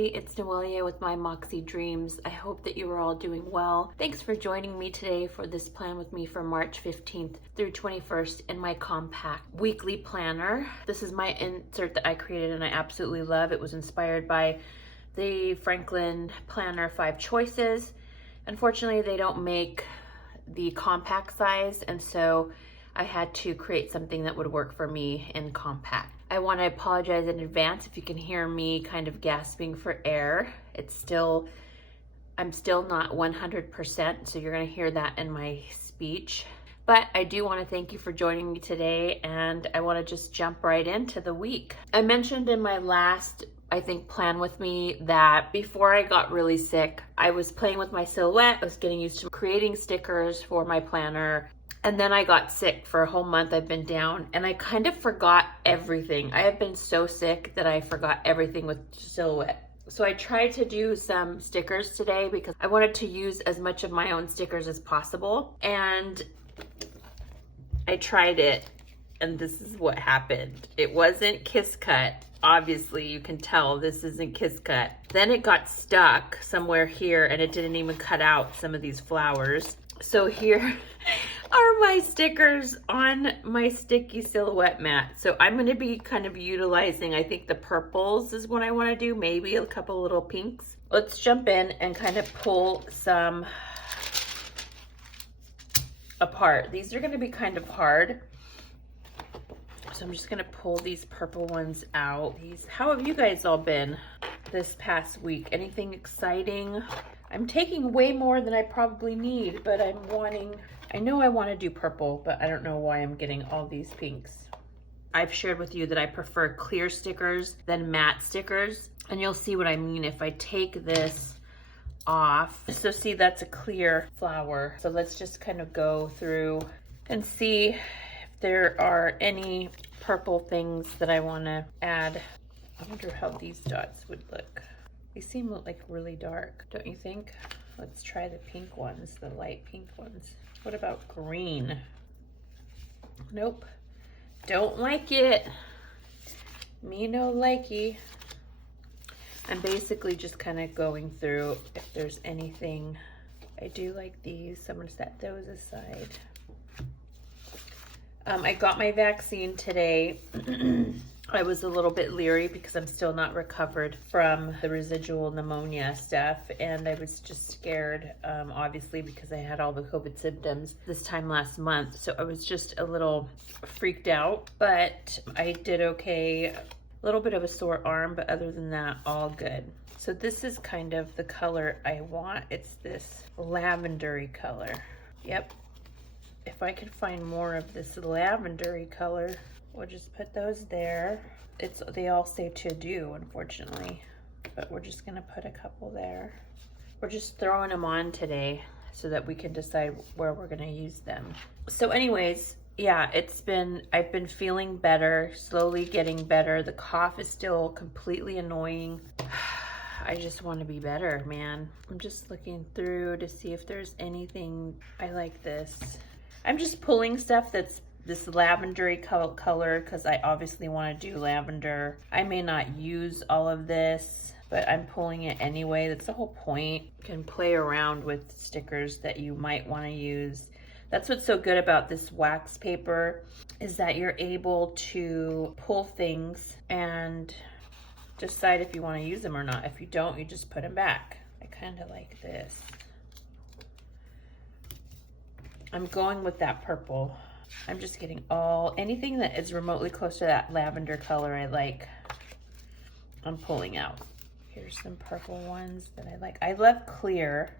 everybody, it's Noelia with My Moxie Dreams. I hope that you are all doing well. Thanks for joining me today for this plan with me for March 15th through 21st in my compact weekly planner. This is my insert that I created and I absolutely love. It was inspired by the Franklin Planner 5 Choices. Unfortunately, they don't make the compact size, and so I had to create something that would work for me in compact. I want to apologize in advance if you can hear me kind of gasping for air. I'm still not 100%, so you're going to hear that in my speech. But I do want to thank you for joining me today, and I want to just jump right into the week. I mentioned in my last, I think, plan with me that before I got really sick, I was playing with my silhouette. I was getting used to creating stickers for my planner. And then I got sick for a whole month. I've been down and I kind of forgot everything. I have been so sick that I forgot everything with silhouette. So I tried to do some stickers today because I wanted to use as much of my own stickers as possible. And I tried it and this is what happened. It wasn't Kiss Cut. Obviously, you can tell this isn't Kiss Cut. Then it got stuck somewhere here and it didn't even cut out some of these flowers. So here are my stickers on my sticky silhouette mat. So I'm going to be kind of utilizing, I think the purples is what I want to do, maybe a couple little pinks. Let's jump in and kind of pull some apart. These are going to be kind of hard. So I'm just going to pull these purple ones out. How have you guys all been this past week? Anything exciting? I'm taking way more than I probably need, but I know I want to do purple, but I don't know why I'm getting all these pinks. I've shared with you that I prefer clear stickers than matte stickers, and you'll see what I mean if I take this off. So see, that's a clear flower. So let's just kind of go through and see if there are any purple things that I want to add. I wonder how these dots would look. They seem like really dark, don't you think? Let's try the pink ones, the light pink ones. What about green? Nope, don't like it. Me no likey. I'm basically just kind of going through if there's anything. I do like these, so I'm gonna set those aside. I got my vaccine today. I was a little bit leery because I'm still not recovered from the residual pneumonia stuff, and I was just scared, obviously, because I had all the COVID symptoms this time last month. So I was just a little freaked out, but I did okay. A little bit of a sore arm, but other than that, all good. So this is kind of the color I want. It's this lavendery color. Yep. If I could find more of this lavendery color, we'll just put those there. They all say to do, unfortunately, but we're just gonna put a couple there. We're just throwing them on today so that we can decide where we're gonna use them. So anyways, yeah, I've been feeling better, slowly getting better. The cough is still completely annoying. I just want to be better, man. I'm just looking through to see if there's anything. I like this. I'm just pulling stuff that's this lavendery color because I obviously want to do lavender. I may not use all of this, but I'm pulling it anyway. That's the whole point. You can play around with stickers that you might want to use. That's what's so good about this wax paper, is that you're able to pull things and decide if you want to use them or not. If you don't, you just put them back. I kind of like this. I'm going with that purple. I'm just getting anything that is remotely close to that lavender color I like. I'm pulling out. Here's some purple ones that I like. I love clear,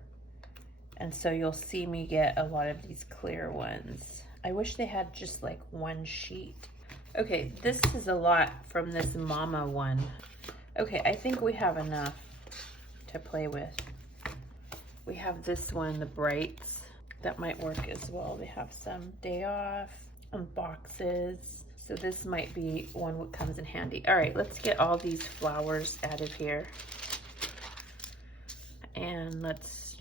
and so you'll see me get a lot of these clear ones. I wish they had just like one sheet. Okay, this is a lot from this mama one. Okay, I think we have enough to play with. We have this one, the brights. That might work as well. They have some day off and boxes. So this might be one that comes in handy. All right, let's get all these flowers out of here. And let's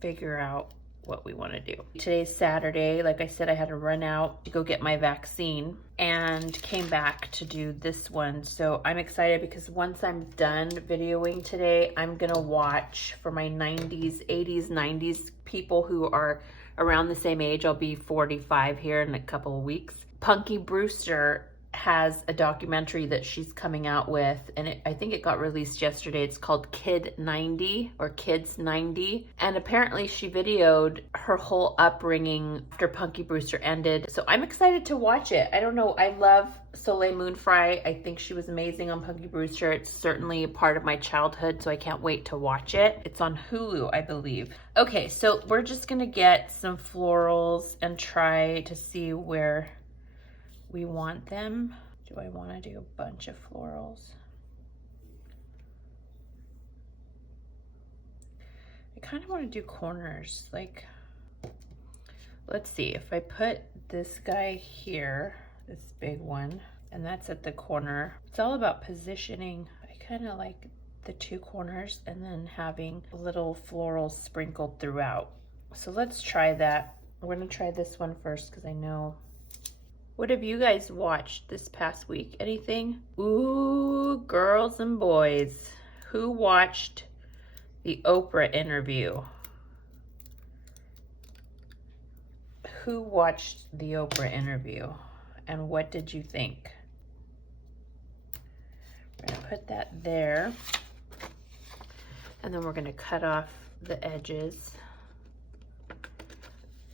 figure out what we want to do. Today's Saturday. Like I said, I had to run out to go get my vaccine and came back to do this one. So I'm excited because once I'm done videoing today, I'm gonna watch for my 90s, 80s, 90s people who are around the same age. I'll be 45 here in a couple of weeks. Punky Brewster has a documentary that she's coming out with, and I think it got released yesterday. It's called Kid 90 or Kids 90, and apparently she videoed her whole upbringing after Punky Brewster ended. So I'm excited to watch it. I don't know, I love Soleil Moon Frye. I think she was amazing on Punky Brewster. It's certainly a part of my childhood, so I can't wait to watch it. It's on Hulu, I believe. Okay, so we're just gonna get some florals and try to see where we want them. Do I want to do a bunch of florals? I kind of want to do corners. Like, let's see, if I put this guy here, this big one, and that's at the corner, it's all about positioning. I kind of like the two corners and then having little florals sprinkled throughout. So let's try that. We're gonna try this one first because I know. What have you guys watched this past week? Anything? Ooh, girls and boys. Who watched the Oprah interview? Who watched the Oprah interview? And what did you think? We're gonna put that there. And then we're gonna cut off the edges.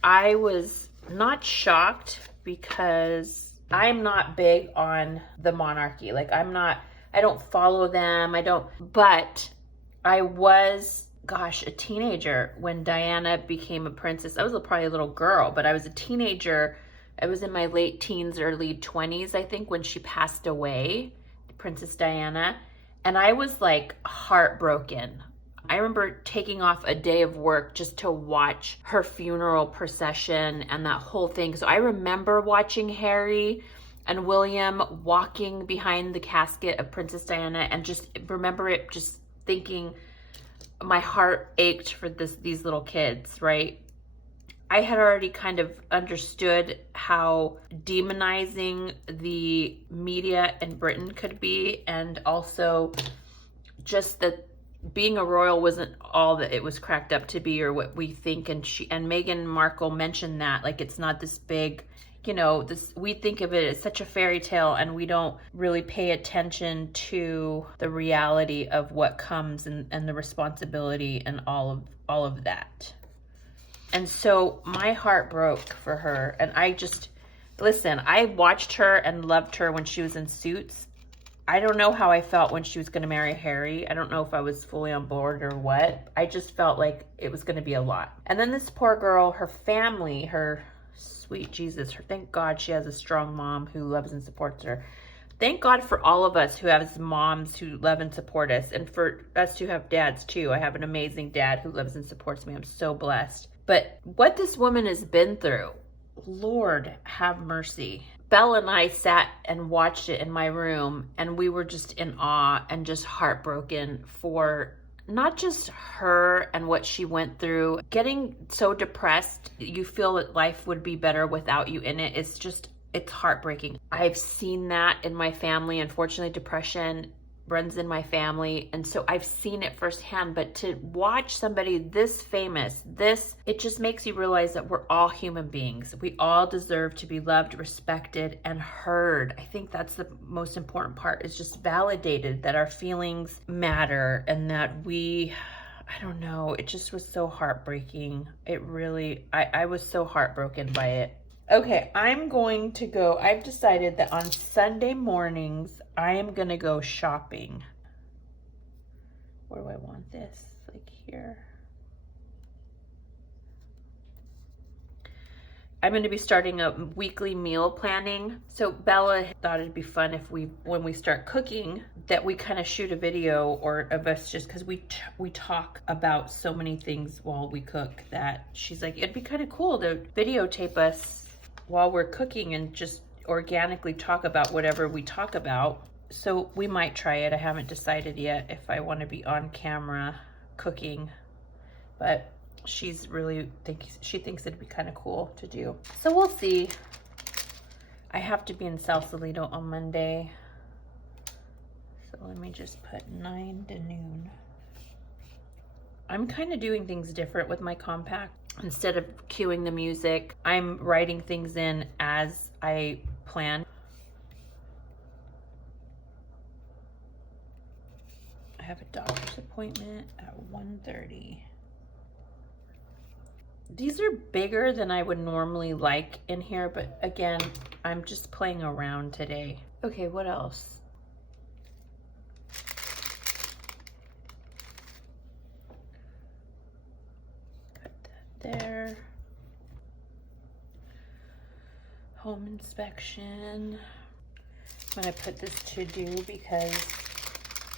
I was not shocked because I'm not big on the monarchy. Like I don't follow them. But I was, gosh, a teenager when Diana became a princess. I was probably a little girl, but I was a teenager. I was in my late teens, early 20s, I think, when she passed away, Princess Diana. And I was like heartbroken. I remember taking off a day of work just to watch her funeral procession and that whole thing. So I remember watching Harry and William walking behind the casket of Princess Diana and just remember it, just thinking my heart ached for these little kids, right? I had already kind of understood how demonizing the media in Britain could be, and also just that being a royal wasn't all that it was cracked up to be or what we think. And Meghan Markle mentioned that, like, it's not this big, you know, this, we think of it as such a fairy tale and we don't really pay attention to the reality of what comes and the responsibility and all of that. And so my heart broke for her. And I just, listen, I watched her and loved her when she was in Suits. I don't know how I felt when she was going to marry Harry. I don't know if I was fully on board or what. I just felt like it was going to be a lot. And then this poor girl, her family, her sweet Jesus, thank God she has a strong mom who loves and supports her. Thank God for all of us who have moms who love and support us, and for us who have dads too. I have an amazing dad who loves and supports me. I'm so blessed. But what this woman has been through, Lord have mercy. Bella and I sat and watched it in my room, and we were just in awe and just heartbroken for not just her and what she went through. Getting so depressed, you feel that life would be better without you in it. It's heartbreaking. I've seen that in my family. Unfortunately, depression runs in my family, and so I've seen it firsthand. But to watch somebody this famous, it just makes you realize that we're all human beings. We all deserve to be loved, respected, and heard. I think that's the most important part, is just validated that our feelings matter and that I don't know, it just was so heartbreaking. It really, I was so heartbroken by it. Okay, I've decided that on Sunday mornings, I am going to go shopping. Where do I want this? Like here. I'm going to be starting a weekly meal planning. So Bella thought it'd be fun if when we start cooking, that we kind of shoot a video of us, just because we talk about so many things while we cook, that she's like, it'd be kind of cool to videotape us while we're cooking and just organically talk about whatever we talk about. So we might try it. I haven't decided yet if I want to be on camera cooking, but she thinks it'd be kind of cool to do. So we'll see. I have to be in Sausalito on Monday. So let me just put 9 to noon. I'm kind of doing things different with my compact. Instead of cueing the music, I'm writing things in as I plan. I have a doctor's appointment at 1:30. These are bigger than I would normally like in here, but again, I'm just playing around today. Okay, what else? Put that there. Home inspection. I'm gonna put this to do because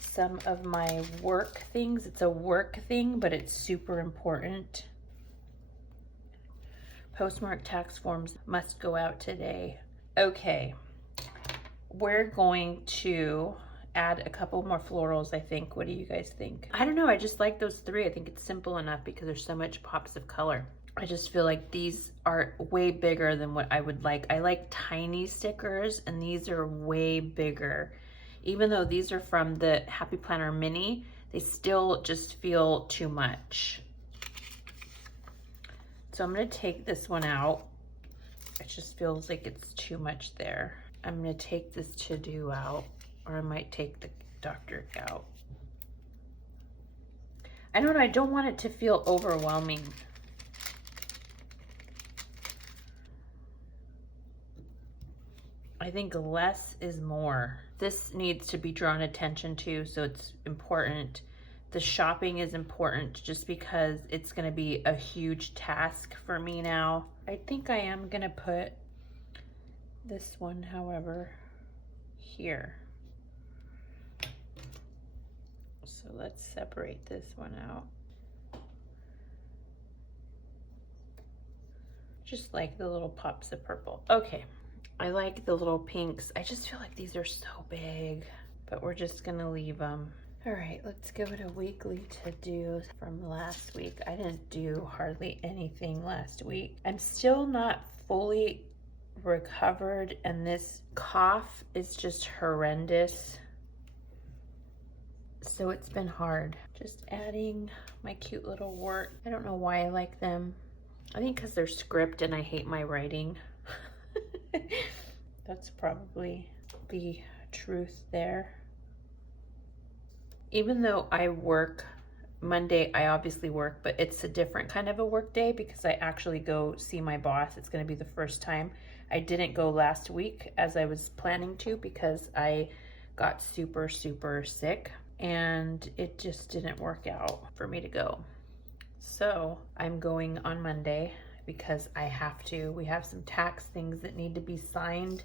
some of my work things, it's a work thing, but it's super important. Postmark tax forms must go out today. Okay, we're going to add a couple more florals, I think. What do you guys think? I don't know, I just like those 3. I think it's simple enough because there's so much pops of color. I just feel like these are way bigger than what I would like. I like tiny stickers, and these are way bigger. Even though these are from the Happy Planner Mini, they still just feel too much. So I'm going to take this one out. It just feels like it's too much there. I'm going to take this to do out, or I might take the doctor out. I don't want it to feel overwhelming. I think less is more. This needs to be drawn attention to, so it's important. The shopping is important just because it's gonna be a huge task for me now. I think I am gonna put this one, however, here. So let's separate this one out. Just like the little pops of purple. Okay. I like the little pinks. I just feel like these are so big, but we're just gonna leave them. All right, let's give it a weekly to-do from last week. I didn't do hardly anything last week. I'm still not fully recovered, and this cough is just horrendous. So it's been hard. Just adding my cute little wart. I don't know why I like them. I think because they're script and I hate my writing. That's probably the truth there. Even though I work Monday, I obviously work, but it's a different kind of a work day because I actually go see my boss. It's going to be the first time. I didn't go last week as I was planning to because I got super sick and it just didn't work out for me to go. So I'm going on Monday because I have to. We have some tax things that need to be signed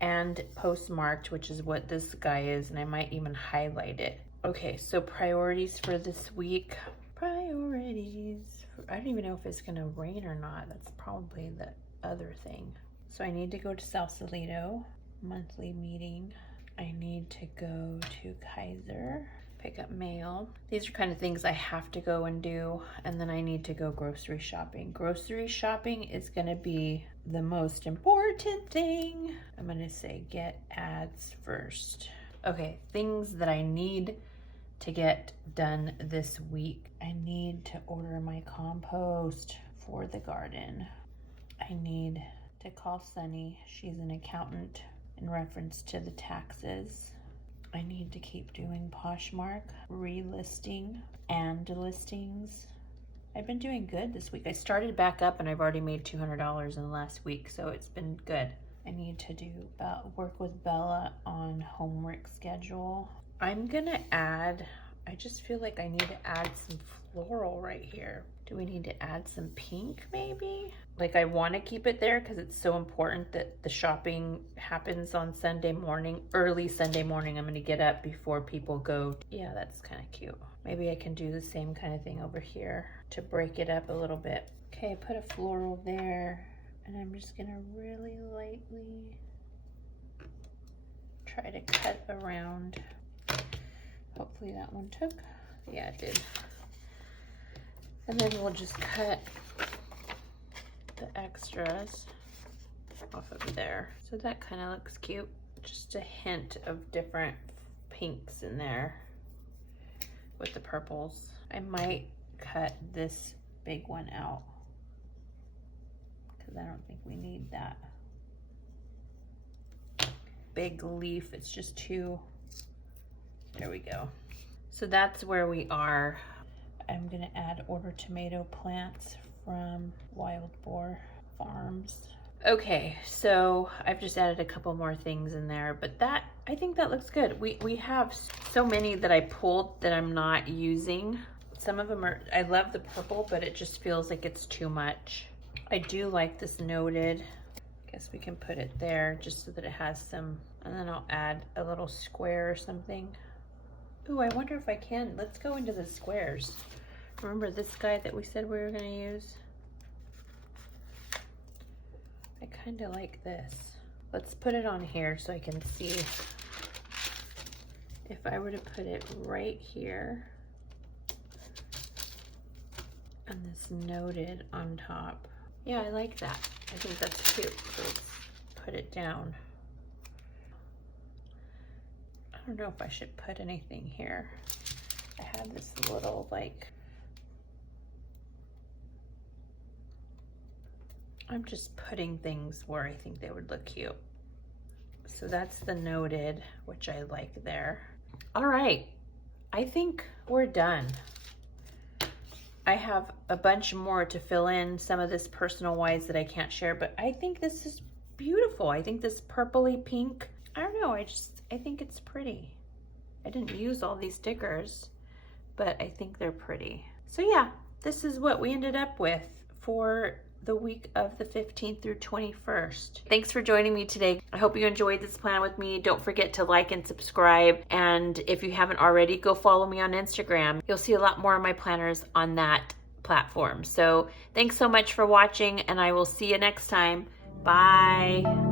and postmarked, which is what this guy is, and I might even highlight it. Okay, so priorities for this week. Priorities. I don't even know if it's gonna rain or not. That's probably the other thing. So I need to go to Sausalito, monthly meeting. I need to go to Kaiser, pick up mail. These are kind of things I have to go and do. And then I need to go grocery shopping. Grocery shopping is gonna be the most important thing. I'm gonna say get ads first. Okay, things that I need to get done this week. I need to order my compost for the garden. I need to call Sunny. She's an accountant in reference to the taxes. I need to keep doing Poshmark, relisting, and listings. I've been doing good this week. I started back up and I've already made $200 in the last week, so it's been good. I need to do work with Bella on homework schedule. I'm gonna add, I just feel like I need to add some floral right here. Do we need to add some pink maybe? Like I wanna keep it there because it's so important that the shopping happens on Sunday morning, early Sunday morning. I'm gonna get up before people go. Yeah, that's kind of cute. Maybe I can do the same kind of thing over here to break it up a little bit. Okay, I put a floral there. And I'm just gonna really lightly try to cut around. Hopefully that one took. Yeah, it did. And then we'll just cut the extras off of there. So that kind of looks cute. Just a hint of different pinks in there with the purples. I might cut this big one out because I don't think we need that big leaf. It's just too, there we go. So that's where we are. I'm gonna add order tomato plants from Wild Boar Farms. Okay, so I've just added a couple more things in there, but that, I think that looks good. We have so many that I pulled that I'm not using. Some of them are, I love the purple, but it just feels like it's too much. I do like this noted. I guess we can put it there just so that it has some, and then I'll add a little square or something. Ooh, I wonder if I can. Let's go into the squares. Remember this guy that we said we were gonna use? I kind of like this. Let's put it on here so I can see. If I were to put it right here, and this noted on top. Yeah, I like that. I think that's cute. So let's put it down. I don't know if I should put anything here. I have this little like, I'm just putting things where I think they would look cute. So that's the noted, which I like there. All right, I think we're done. I have a bunch more to fill in some of this personal wise that I can't share, but I think this is beautiful. I think this purpley pink, I don't know, I think it's pretty. I didn't use all these stickers, but I think they're pretty. So yeah, this is what we ended up with for the week of the 15th through 21st. Thanks for joining me today. I hope you enjoyed this plan with me. Don't forget to like and subscribe. And if you haven't already, go follow me on Instagram. You'll see a lot more of my planners on that platform. So thanks so much for watching, and I will see you next time. Bye.